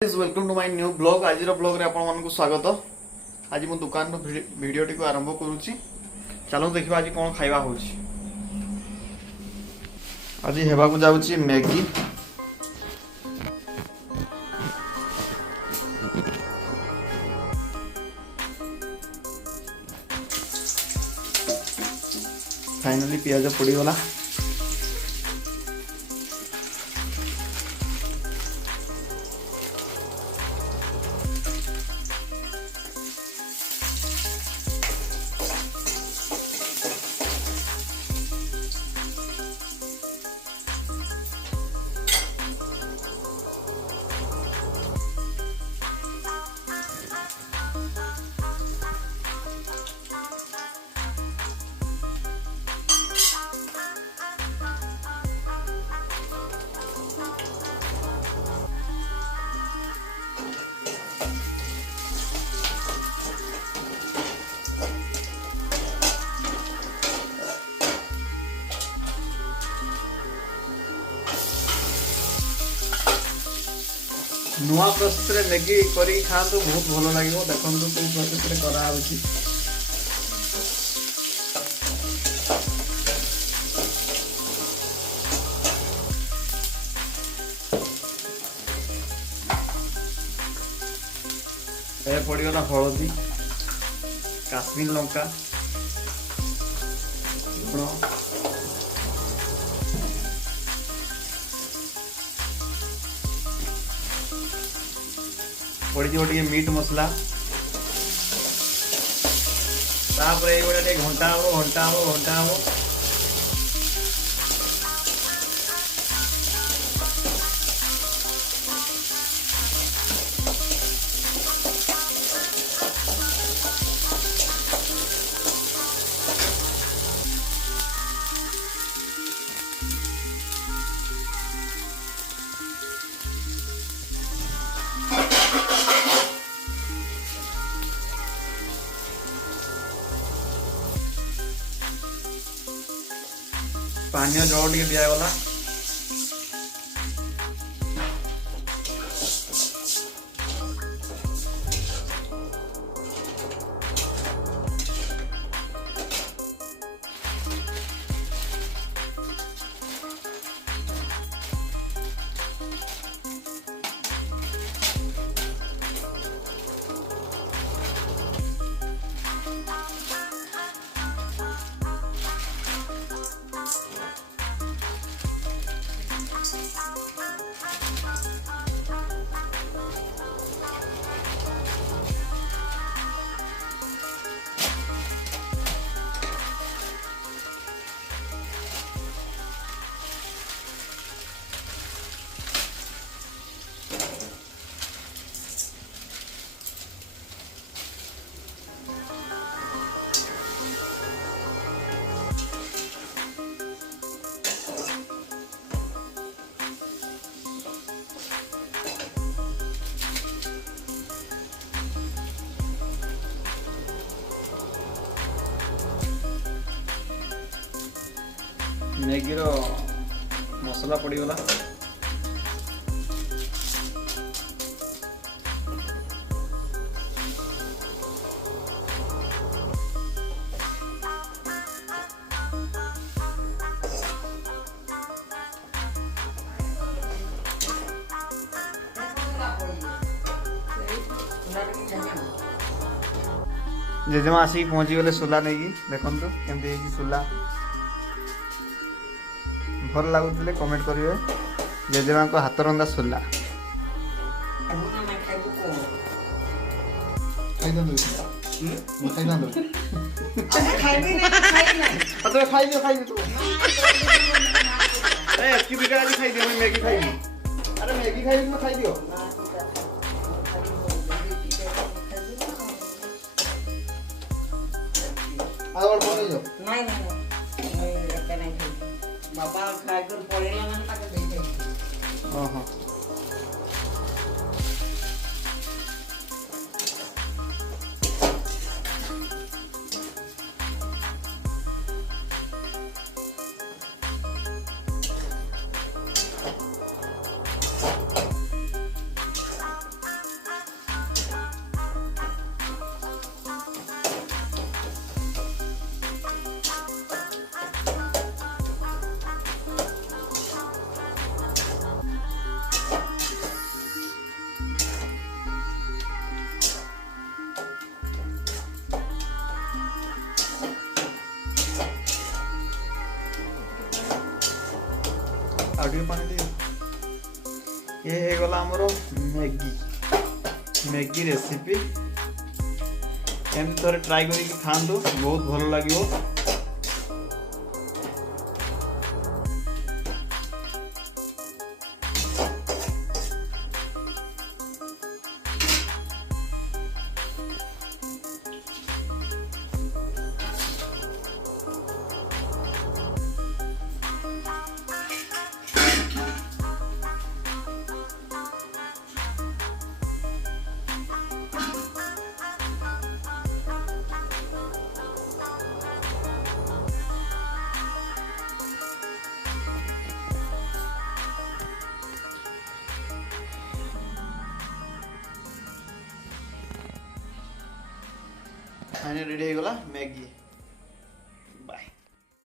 Welcome to my new blog. आज blog रे आपण मानकु स्वागत। आज मु दुकान वीडियो टी को आरंभ करूची। चलो देखिबा आज कोन खाइबा होची। आज हेबा को जाउची मैगी। फाइनली पियाज पड़ी गला। नुआ प्रोसेस रे मैगी करी खातु बहुत भलो लागिवो। देखंतु कोन प्रोसेस रे करा होची। ए पड़िगला हळदी, काश्मीर लंका, लुण, पड़ी टे मीट मसला, गोटे घंटा हम पानी जल टे दिगला। मैगी रो मसला पड़ीगला। जेजेमा आसिक पहुँची गले सुला नहीं देखो केमती सुला भल लगुले कमेंट करेंगे। जेजेमा को हाथ रंधा सुला मैगी खाई। अरे मैगी खाई खाई दियो। बाबा खाकर पड़ेला ना ताके दे दे। ओहो अधिक पानी दे ये हो गला हमर मैगी रेसिपी एमती थोड़े ट्राई करके खातु बहुत भल लगे। फाइनल रेडी हो गला मैगी।